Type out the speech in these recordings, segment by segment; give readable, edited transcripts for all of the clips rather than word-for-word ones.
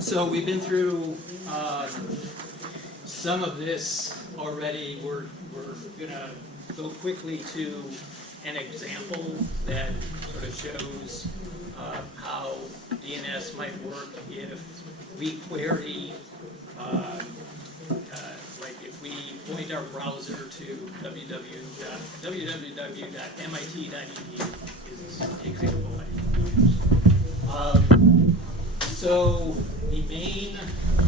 So we've been through some of this already. We're gonna go quickly to an example that sort of shows how DNS might work if we query, like if we point our browser to www.mit.edu is an example I use. So the main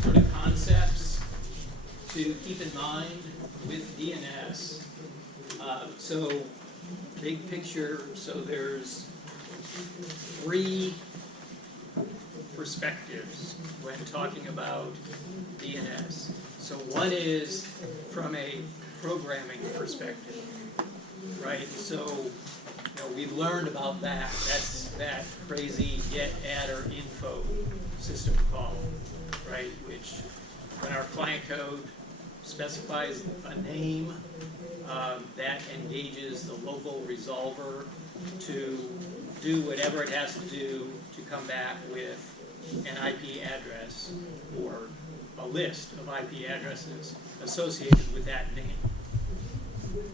sort of concepts to keep in mind with DNS, so big picture, so there's three perspectives when talking about DNS. So one is from a programming perspective, right? So we've learned about that. That's that crazy get, add, or info system call, right? Which, when our client code specifies a name that engages the local resolver to do whatever it has to do to come back with an IP address or a list of IP addresses associated with that name.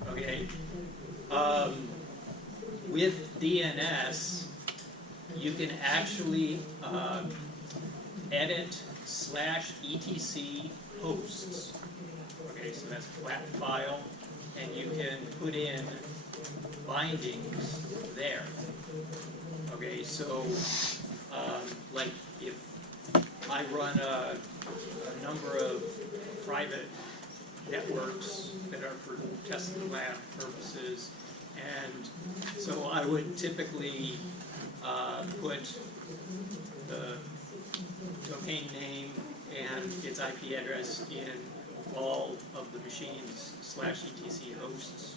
Okay. With DNS, you can actually edit /etc hosts. Okay, so that's a flat file, and you can put in bindings there. Okay, so like if I run a number of private networks that are for test and lab purposes, and so I would typically put the domain name and its IP address in all of the machines /etc hosts,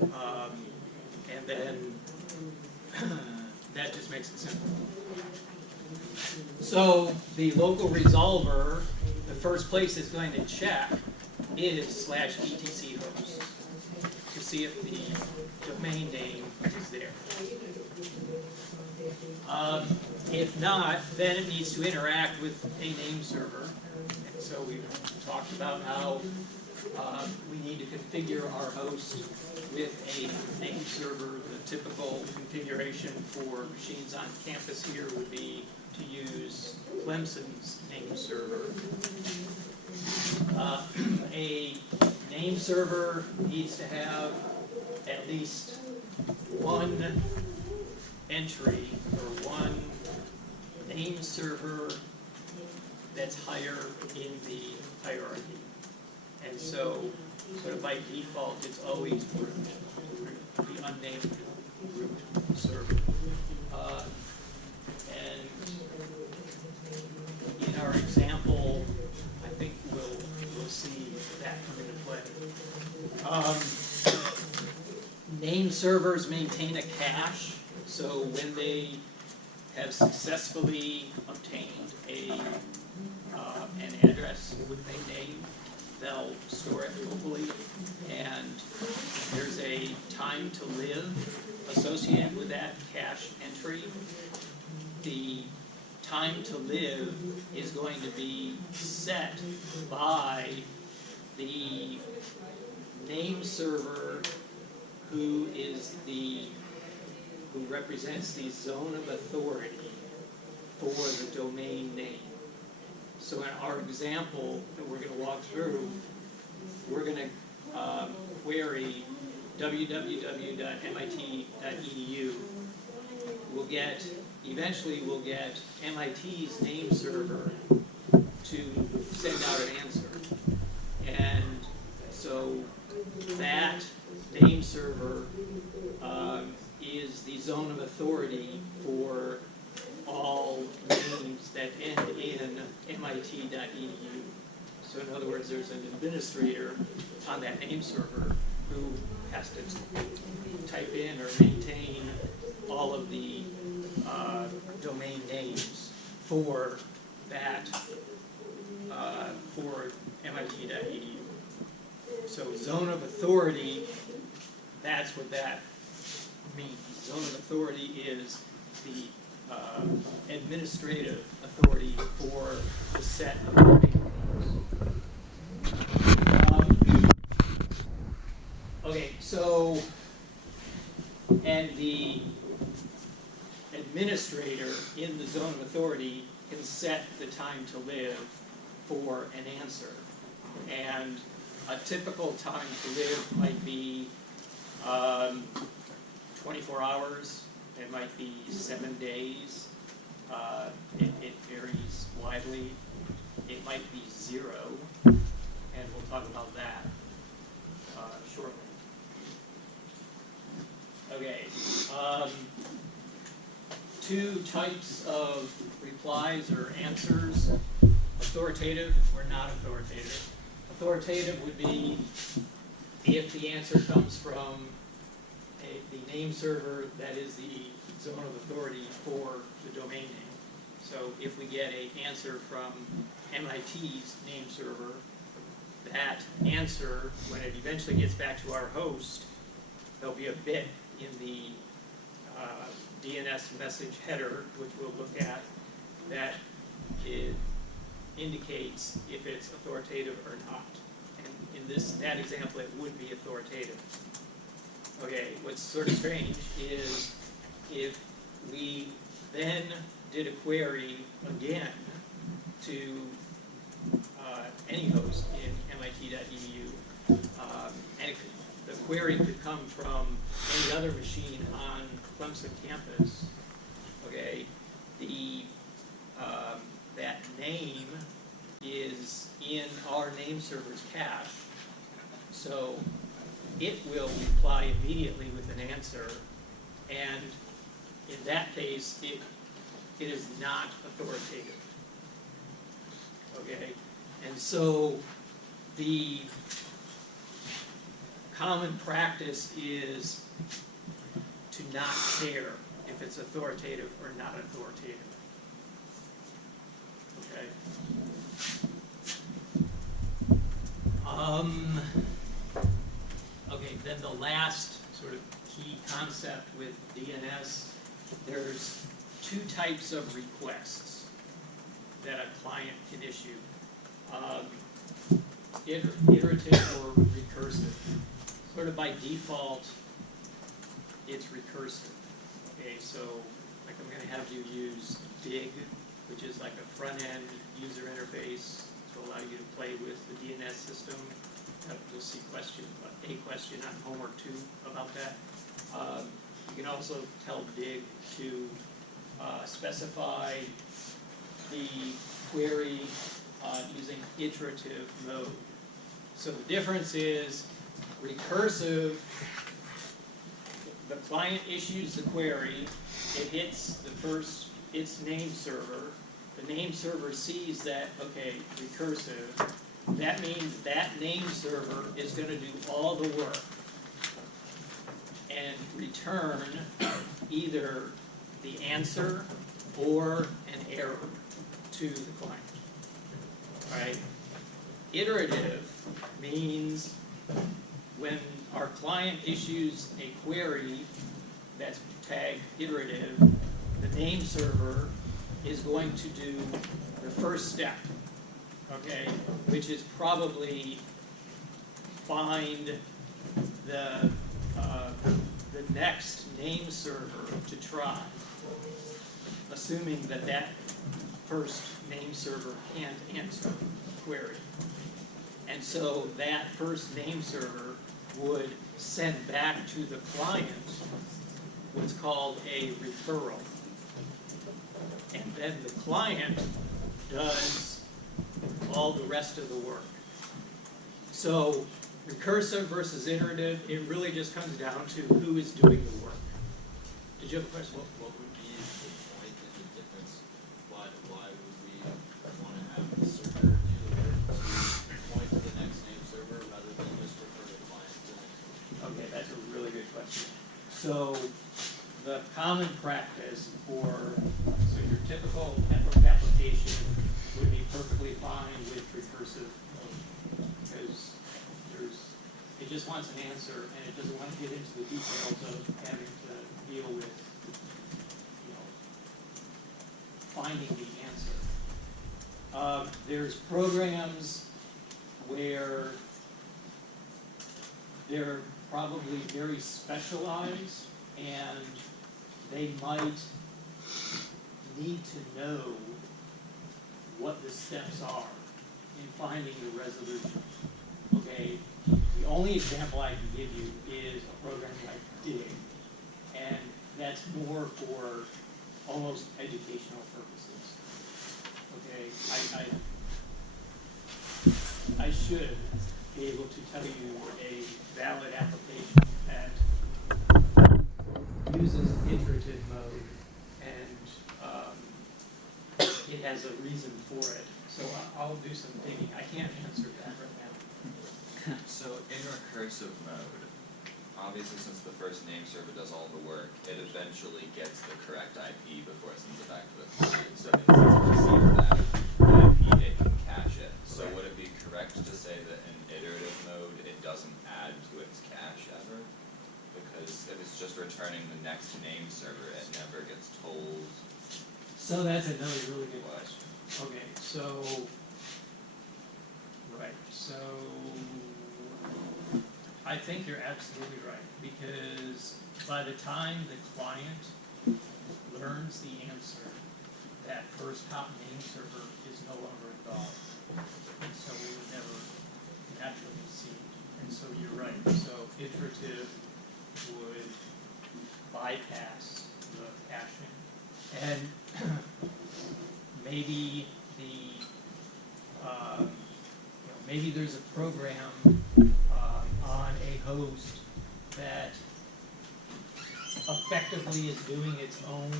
and then that just makes it simple. So the local resolver, the first place it's going to check is /etc hosts to see if the domain name is there. If not, then it needs to interact with a name server. And so we've talked about how we need to configure our host with a name server. The typical configuration for machines on campus here would be to use Clemson's name server. A name server needs to have at least one entry or one name server that's higher in the hierarchy. And so, sort of by default, it's always root, the unnamed root server. And in our example, I think we'll see that come into play. Name servers maintain a cache, so when they have successfully obtained an address with a name, they'll store it locally, and there's a time to live associated with that cache entry. The time to live is going to be set by the name server who represents the zone of authority for the domain name. So in our example that we're going to walk through, we're going to query www.mit.edu. Eventually we'll get MIT's name server to send out an answer. And so that name server is the zone of authority for all names that end in mit.edu. So in other words, there's an administrator on that name server who has to type in or maintain all of the domain names for that, for mit.edu. So zone of authority, that's what that means. Zone of authority is the administrative authority for the set of domain names. Okay, so, and the administrator in the zone of authority can set the time to live for an answer. And a typical time to live might be 24 hours, it might be 7 days, it varies widely. It might be 0, and we'll talk about that shortly. Okay, two types of replies or answers, authoritative or not authoritative. Authoritative would be if the answer comes from the name server that is the zone of authority for the domain name. So if we get an answer from MIT's name server, that answer, when it eventually gets back to our host, there'll be a bit in the DNS message header, which we'll look at, that it indicates if it's authoritative or not. And in that example, it would be authoritative. Okay, what's sort of strange is if we then did a query again to any host in MIT.edu, and the query could come from any other machine on Clemson campus. Okay, that name is in our name server's cache, so it will reply immediately with an answer, and in that case, it is not authoritative. Okay, and so the common practice is to not care if it's authoritative or not authoritative. Okay. Okay, then the last sort of key concept with DNS, there's two types of requests that a client can issue. Iterative or recursive. Sort of by default, it's recursive. Okay, so like I'm going to have you use Dig, which is like a front-end user interface to allow you to play with the DNS system. You'll see a question on homework 2 about that. You can also tell Dig to specify the query using iterative mode. So the difference is recursive, the client issues the query, it hits its name server, the name server sees that, okay, recursive, that means that name server is going to do all the work and return either the answer or an error to the client. Right? Iterative means when our client issues a query that's tagged iterative, the name server is going to do the first step, okay, which is probably find the next name server to try, assuming that that first name server can't answer the query. And so that first name server would send back to the client what's called a referral. And then the client does all the rest of the work. So recursive versus iterative, it really just comes down to who is doing the work. Did you have a question? What would be the point and the difference? Why would we want to have the server do the work to point to the next name server rather than just refer the client to the next one? Okay, that's a really good question. So the common practice for your typical network application would be perfectly fine with recursive mode, because it just wants an answer and it doesn't want to get into the details of having to deal with, finding the answer. there's programs where they're probably very specialized and they might need to know what the steps are in finding the resolution. Okay, the only example I can give you is a program like DIG, and that's more for almost educational purposes. Okay, I should be able to tell you a valid application that uses iterative mode and it has a reason for it. So I'll do some digging. I can't answer that right now. So in recursive mode, obviously since the first name server does all the work, it eventually gets the correct IP before it sends it back to the client. So since it receives that IP, it can cache it. So would it be correct to say that in iterative mode, it doesn't add to its cache ever? Because if it's just returning the next name server, it never gets told So that's another really good what. question. Okay, so, right, so I think you're absolutely right, because by the time the client learns the answer, that first hop name server is no longer involved. And so we would never naturally see it. And so you're right, so iterative would bypass the caching. And maybe maybe there's a program on a host that effectively is doing its own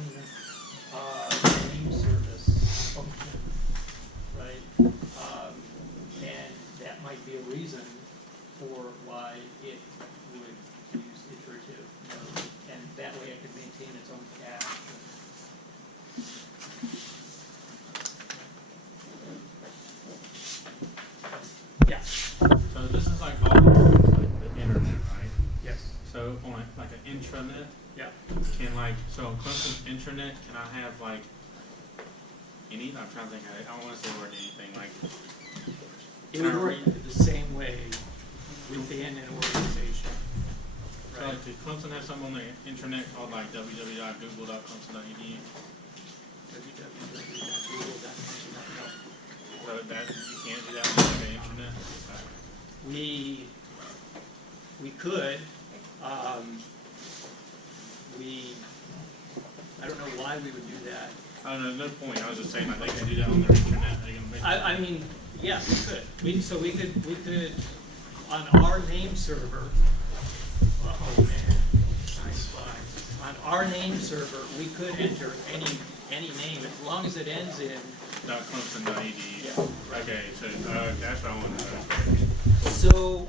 name service function, right? And that might be a reason for why it would use iterative mode, and that way it can maintain its own cache. Yeah. So this is like all like the internet, right? Yes. So on like an intranet, Yeah. can like, so on Clemson's intranet, can I have like any, I'm trying to think, I don't want to say the word anything, like, It would work the same way within an organization, so right? like, did Clemson have something on their intranet called like www.google.clemson.edu? www.google.com. So that, you can't do that on the intranet? We could, I don't know why we would do that. I don't know, no point, I was just saying, like, they can do that on their intranet, they can make. I mean, yeah, we could. We could, on our name server, oh man, nice fly. On our name server, we could enter any name as long as it ends in. .clemson.edu. Yeah. Okay, so, that's what I want to know. So,